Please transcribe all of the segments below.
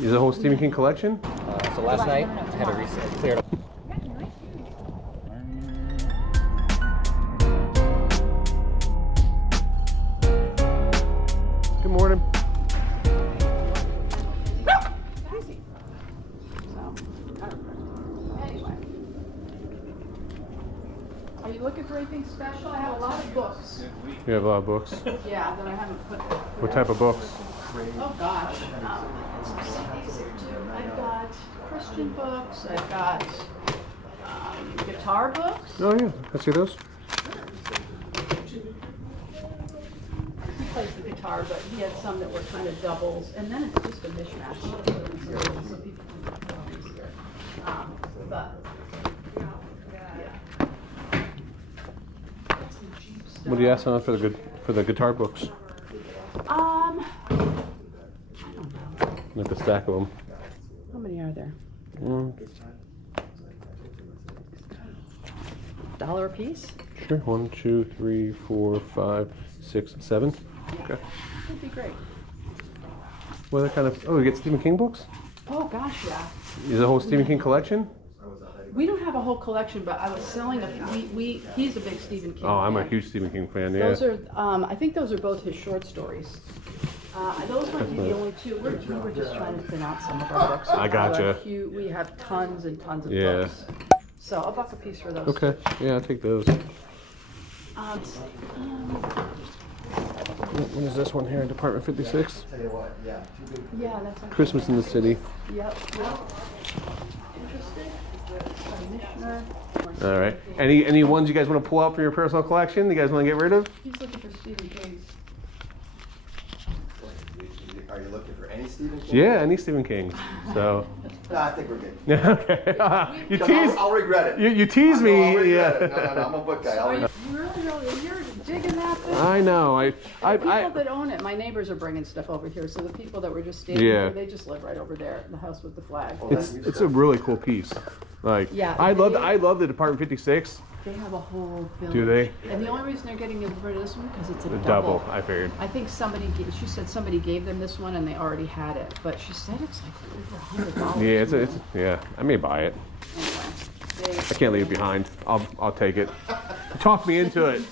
Is the whole Stephen King collection? So last night I had a reset cleared. Good morning. Are you looking for anything special? I have a lot of books. You have a lot of books. Yeah, that I haven't put. What type of books? Oh gosh. Some CDs here too. I've got Christian books. I've got guitar books. Oh yeah, I see those. He plays the guitar, but he had some that were kind of doubles, and then it's just a mishmash. So people can put these here. But What do you ask on for the guitar books? I don't know. Like a stack of them. How many are there? $1 a piece? Sure. 1, 2, 3, 4, 5, 6, 7. Okay. That'd be great. What other kind of? Oh, you get Stephen King books? Oh gosh, yeah. Is the whole Stephen King collection? We don't have a whole collection, but I was selling he's a big Stephen King Oh, I'm a fan. huge Stephen King fan. Yeah. Those are, I think those are both his short stories. Those might be the only two. We were just trying to thin out some of our books. I gotcha. We have tons and tons of Yeah. books. So a buck a piece for those. Okay. Yeah, I'll take those. Let's see. What is this one here? Department 56. Yeah, that's okay. Christmas in the City. Yep. Interested? Commissioner. All right. Any ones you guys want to pull out from your personal collection? You guys want to get rid of? He's looking for Stephen King's. Are you looking for any Stephen King? Yeah, any Stephen King. So. No, I think we're good. Okay. You tease. I'll regret it. You tease me. I'll regret Yeah. it. No, I'm a book guy. I'll regret it. You're digging that thing? I know. The people that own it, my neighbors are bringing stuff over here. So the people that were just standing here, they just live right over there, the house with the flag. It's a really cool piece. Like, Yeah, I love the Department 56. They have a whole village. Do they? And the only reason they're getting rid of this one because it's a The double. I figured. I think she said somebody gave them this one and they already had it, but she said it's like over $100. Yeah, yeah. I may buy it. Anyway, I can't leave it behind. I'll take it. Talk me into it.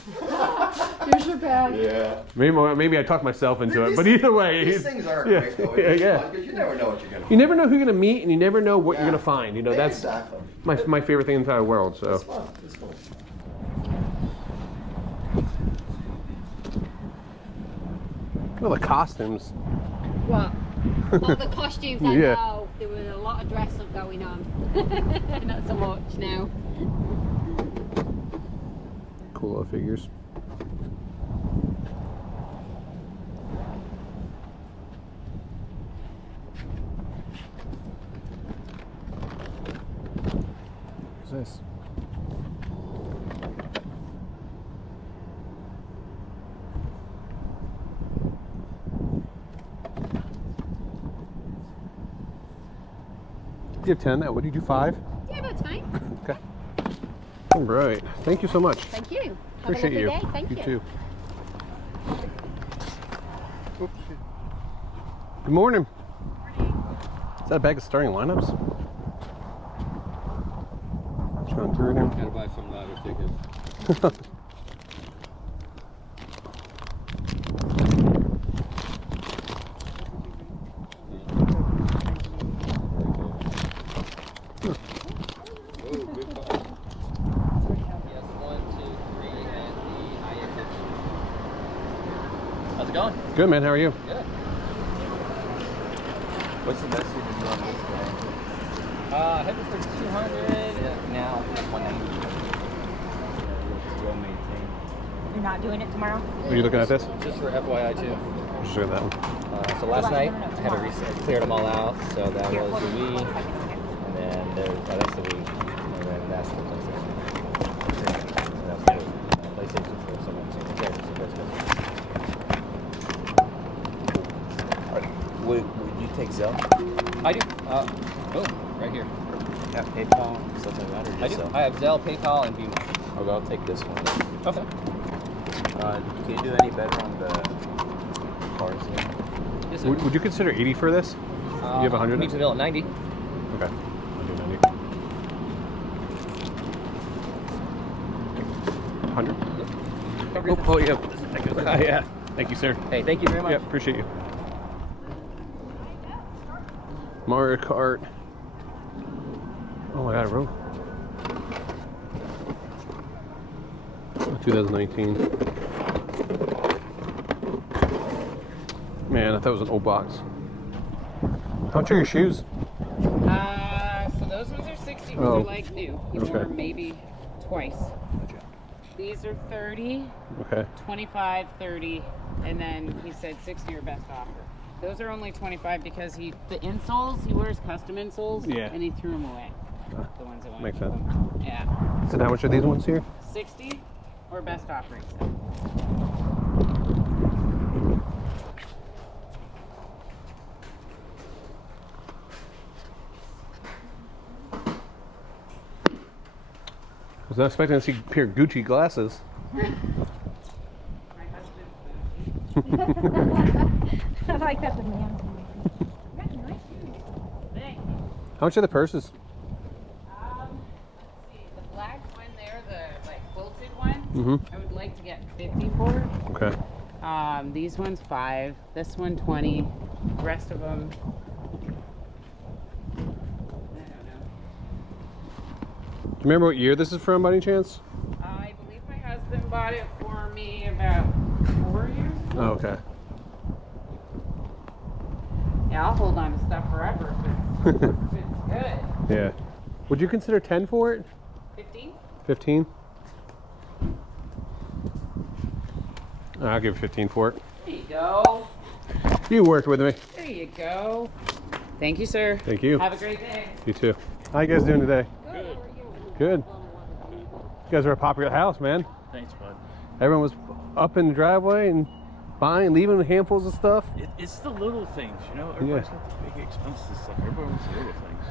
here's your bag. Yeah. Maybe I talk myself into it. But either way, These things are yeah, great though. yeah, It's yeah. fun because you never know what you're gonna. You never know who you're gonna meet, and you never know what you're gonna find. You know, that's exactly. my favorite thing in the entire world. So. It's fun. It's fun. Well, the costumes. What? All the costumes, I Yeah. know. There was a lot of dress up going on. Not so much now. Cool little figures. What's this? You have 10. What did you do? 5? Yeah, that's fine. Okay. All right. Thank you so much. Thank you. Appreciate Have a you. lovely day. Thank you. You too. Oops. Good morning. Is that a bag of starting lineups? Trying through it here. Gotta buy some ladder tickets. How's it going? Good, man. How are you? Good. What's the best you can do on this guy? Heading for 200. Now 190. It's well maintained. You're not doing it tomorrow? Are you looking at this? Just for FYI too. Just look at that one. So last night I had a reset, cleared them all out. So that was the Wii, and then that's the Wii, and then that's the PlayStation. And that's the PlayStation for someone to okay, so that's good. Would you take Zelle? I do. Boom, right here. Have PayPal, stuff like that, or I just do. Zelle? I have Zelle, PayPal, and Venmo. Okay, I'll take this one. Okay. Can you do any better on the cars here? Yes, sir. Would you consider 80 for this? You have 100? Meet the mill at 90. Okay. I'll do 90. 100? Oh, yeah. Yeah. Thank you, sir. Hey, thank you very much. Yep, appreciate you. Mario Kart. Oh my god, bro. 2019. Man, I thought it was an old box. How much are your shoes? So those ones are 60 because Oh. they're like new. You Okay. wore maybe twice. These are 30, Okay. 25, 30, and then he said 60 or best offer. Those are only 25 because the insoles, he wears custom insoles, Yeah. and he threw them away. The ones that went. Makes sense. Yeah. So how much are these ones here? 60 or best offer, he said. I was not expecting to see a pair of Gucci glasses. My husband's I like that the man. Thanks. How much are the purses? Let's see. The black one there, the like quilted one, Mm-hmm. I would like to get 50 for. Okay. These ones 5, this one 20, the rest of them, I don't know. Do you remember what year this is from by any chance? I believe my husband bought it for me about 4 years ago. Oh, okay. Yeah, I'll hold on to stuff forever if it's, if it's good. Yeah. Would you consider 10 for it? 15? 15? I'll give 15 for it. There you go. You worked with me. There you go. Thank you, sir. Thank you. Have a great day. You too. How you guys doing today? Good. Good. You guys are a popular house, man. Thanks, bud. Everyone was up in the driveway and buying, leaving handfuls of stuff. It's the little things, you know? Everybody's got the big expensive stuff. Everybody wants the little things.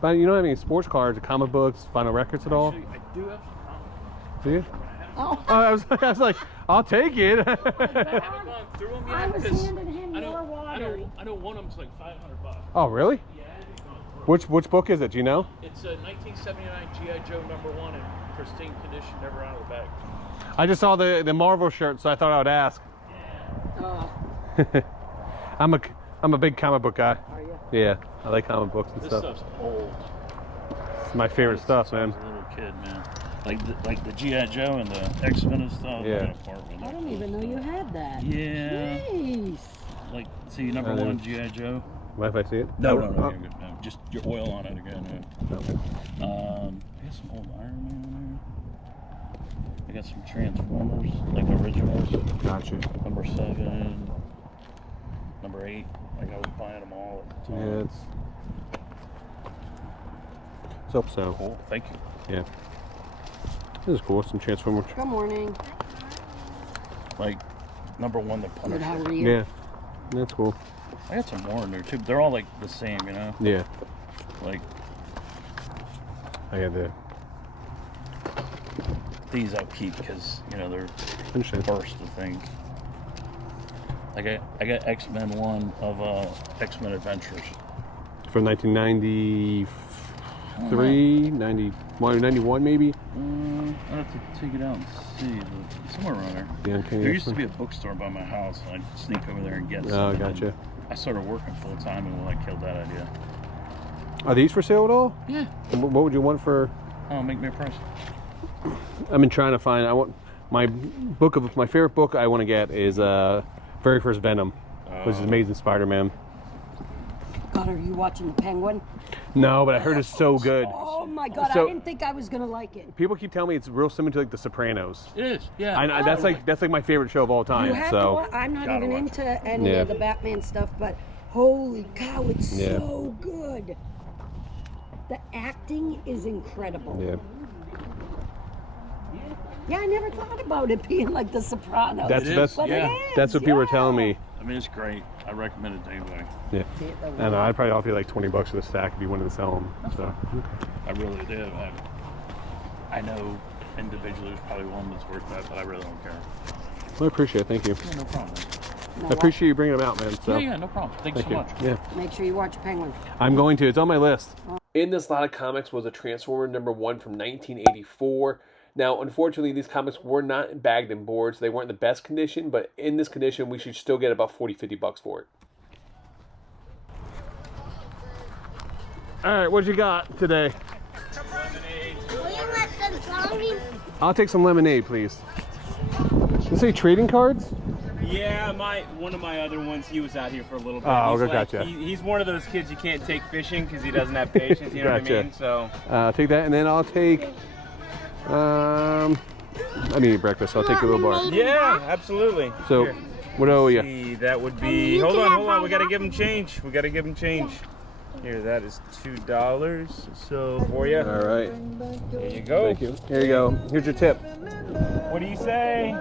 But you don't have any sports cards, or comic books, vinyl records at all? Actually, I do have some comics. Do you? Oh, I was like, I'll take it. I haven't gone through them yet. I was 'cause handing him I your know, water. I know one of them's like $500. Oh, really? Yeah, I haven't gone through it. Which book is it? Do you know? It's a 1979 G.I. Joe #1 in pristine condition, never out of the bag. I just saw the Marvel shirt, so I thought I would ask. I'm a big comic book guy. Are you? Yeah, I like comic books and This stuff. stuff's old. It's my favorite stuff, Since I man. was a little kid, man. Like the G.I. Joe and the X-Men and stuff. Yeah. That apartment, I don't even know you had that. Yeah. Jeez. Like, see, #1 G.I. Joe. Mind if I see it? No, Oh, you're good. No, just your oil on it again. Yeah. okay. I got some old Iron Man there. I got some Transformers, like originals. Gotcha. #7, #8. Like I was buying them all at the time. Yeah, it's so. Cool. Thank you. Yeah. This is cool. Some Transformers. Good morning. Like #1, the Punisher. Good, how are you? Yeah, that's cool. I got some more in there too. They're all like the same, you know. Yeah, Like I got the. these I'll keep because you know they're Understand. burst of things. I got X-Men 1 of X-Men Adventures. From 1993, 91, 91 maybe. I'll have to take it out and see. But somewhere around there. Yeah, okay. There used to be a bookstore by my house, and I'd sneak over there and get some. Oh, gotcha. I started working full time, and I killed that idea. Are these for sale at all? Yeah. And what would you want for? Oh, make me a price. I've been trying to find. I want my favorite book. I want to get is very first Venom, which is Amazing Spider-Man. God, are you watching the Penguin? No, but I heard it's so good. Oh my God, So- I didn't think I was gonna like it. People keep telling me it's real similar to like The Sopranos. It is. Yeah. I know, that's like my favorite show of all time. You have to So I'm not Gotta even watch into any Yeah. of the Batman stuff, but holy cow, it's Yeah. so good. The acting is incredible. yeah, Yeah, I never thought about it being like The Sopranos. that's It that's is, but yeah. it is, that's what people were yeah. telling me. I mean, it's great. I recommend it to anybody. Yeah, and I'd probably offer you like $20 for the stack if you wanted to sell them. So I really do. I know individually there's probably one that's worth that, but I really don't care. well, I appreciate it. Thank you. Yeah, no problem. I appreciate you bringing them out, man. So. Yeah, no problem. Thanks so much. Yeah. Make sure you watch Penguin. I'm going to. It's on my list. In this lot of comics was a Transformer #1 from 1984. Now, unfortunately, these comics were not bagged and board, so they weren't in the best condition, but in this condition, we should still get about 40-50 bucks for it. All right, what you got today? Will you let them tell me? I'll take some lemonade, please. You say trading cards? Yeah, one of my other ones, he was out here for a little bit. Oh, he's gotcha. He's one of those kids you can't take fishing because he doesn't have patience, you know what I mean? So I'll take that, and then I'll take, I need to eat breakfast, so I'll take a little bar. yeah, absolutely. So, Here. what do I owe you? See, that would be, hold on, we gotta give him change. We gotta give him change. Here, that is $2, so for you. All right. There you go. Thank you. Here you go. Here's your tip. What do you say?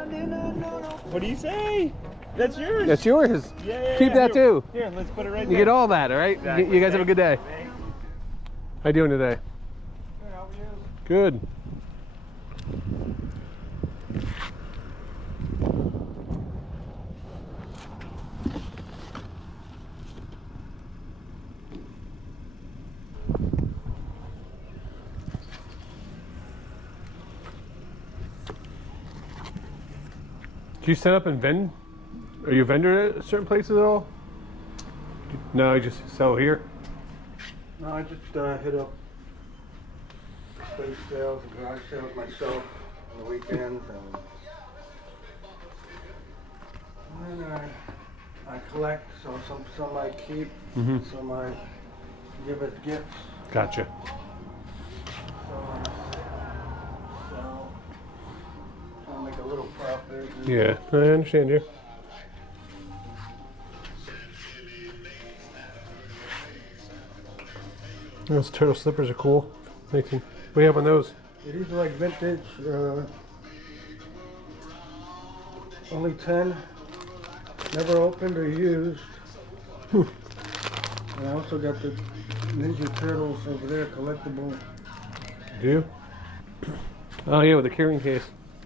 What do you say? That's yours. That's yours. Yeah, Keep that too. Here, let's put it right You there. get all that, all right? Exactly. You guys have a good day. How you doing today? Good. Do you set up and vend? Are you a vendor at certain places at all? No, you just sell here? No, I just hit up space sales and garage sales myself on the weekends, and then I collect. So some I keep, some I give as gifts. Gotcha. So trying to make a little profit. Yeah, I understand you. Those turtle slippers are cool. What do you have on those? These are like vintage, only 10, never opened or used. And I also got the Ninja Turtles over there, collectible. Do you? Oh yeah, with the carrying case.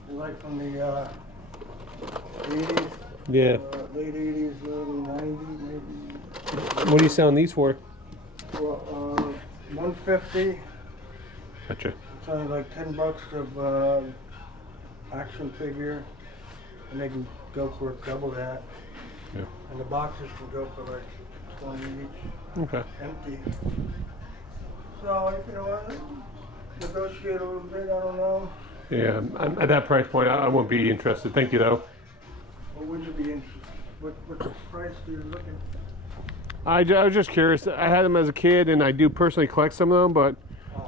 They're like from the 80s, Yeah. late 80s, early 90s maybe. What are you selling these for? Well, 150. Gotcha. It's only like $10 of action figure, and they can go for double that. Yeah. And the boxes can go for like 20 each, Okay. empty. So you know, negotiate a little bit. I don't know. Yeah, at that price point, I won't be interested. Thank you, though. What would you be interested? What the price are you looking? I was just curious. I had them as a kid, and I do personally collect some of them, but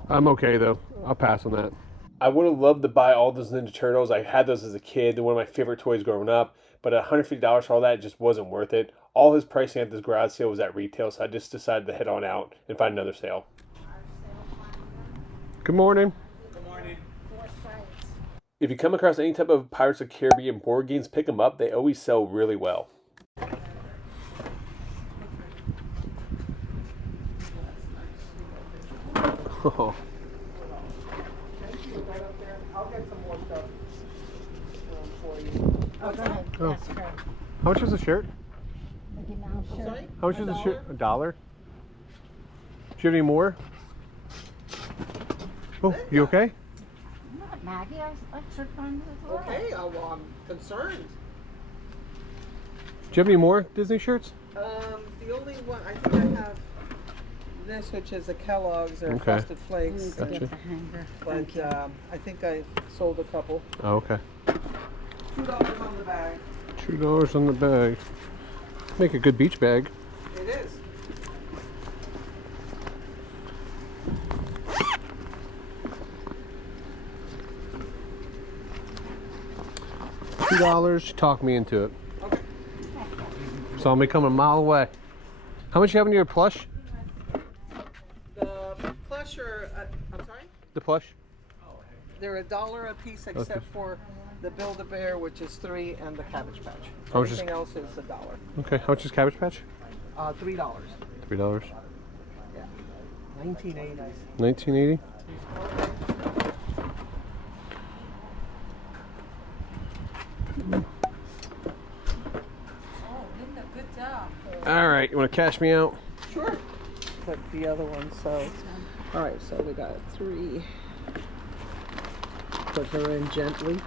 I'm okay, though. I'll pass on that. I would have loved to buy all those Ninja Turtles. I had those as a kid. They're one of my favorite toys growing up, but $150 for all that just wasn't worth it. All his pricing at this garage sale was at retail, so I just decided to head on out and find another sale. Good morning. Good morning. If you come across any type of Pirates of the Caribbean board games, pick them up. They always sell really well. Oh. I'll get some more stuff for you. Oh, go ahead. Oh. Yes, sure. How much is a shirt? Sure. How much is a shirt? $1? Do you have any more? Oh, you okay? Not Maggie. I should find this as well. Okay, well, I'm concerned. Do you have any more Disney shirts? The only one, I think I have this, which is the Kellogg's or Okay. Frosted Flakes, Need to Gotcha. get the hanger. but I think I sold a couple. Oh, okay. $2 on the bag. $2 on the bag. Make a good beach bag. It is. $2. Talk me into it. Okay. So I'll be coming a mile away. How much you have in your plush? The plush are, I'm sorry? The plush? They're $1 a piece except for the Build-A-Bear, which is $3, and the Cabbage Patch. How much is- Everything else is $1. Okay. How much is Cabbage Patch? $3. $3. Yeah. 1980s. 1980. You want to cash me out? Sure. But the other one, so. All right, so we got 3. Put her in gently.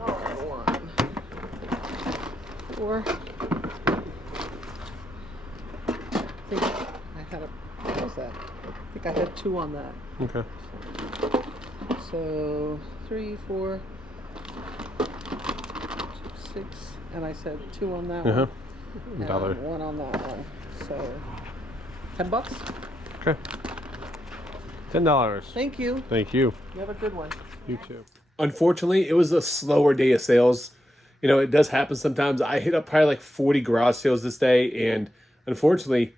Oh, 1, 4. I think I had what was that? I think I had 2 on that. Okay. So 3, 4, 6, and I said 2 on that one. And $1. 1 on that one. So $10. Okay. $10. Thank you. Thank you. You have a good one. You too. Unfortunately, it was a slower day of sales. You know, it does happen sometimes. I hit up probably like 40 garage sales this day, and unfortunately,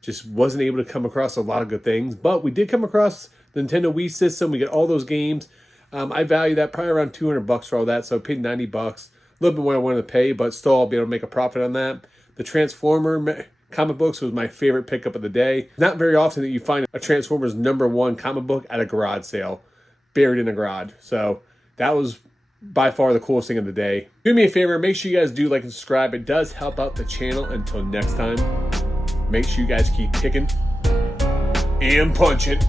just wasn't able to come across a lot of good things. But we did come across the Nintendo Wii system. We get all those games. I value that probably around $200 for all that, so I paid $90. A little bit more I wanted to pay, but still I'll be able to make a profit on that. The Transformer comic books was my favorite pickup of the day. Not very often that you find a Transformers #1 comic book at a garage sale, buried in a garage. So that was by far the coolest thing of the day. Do me a favor, make sure you guys do like and subscribe. It does help out the channel. Until next time, make sure you guys keep kicking and punching.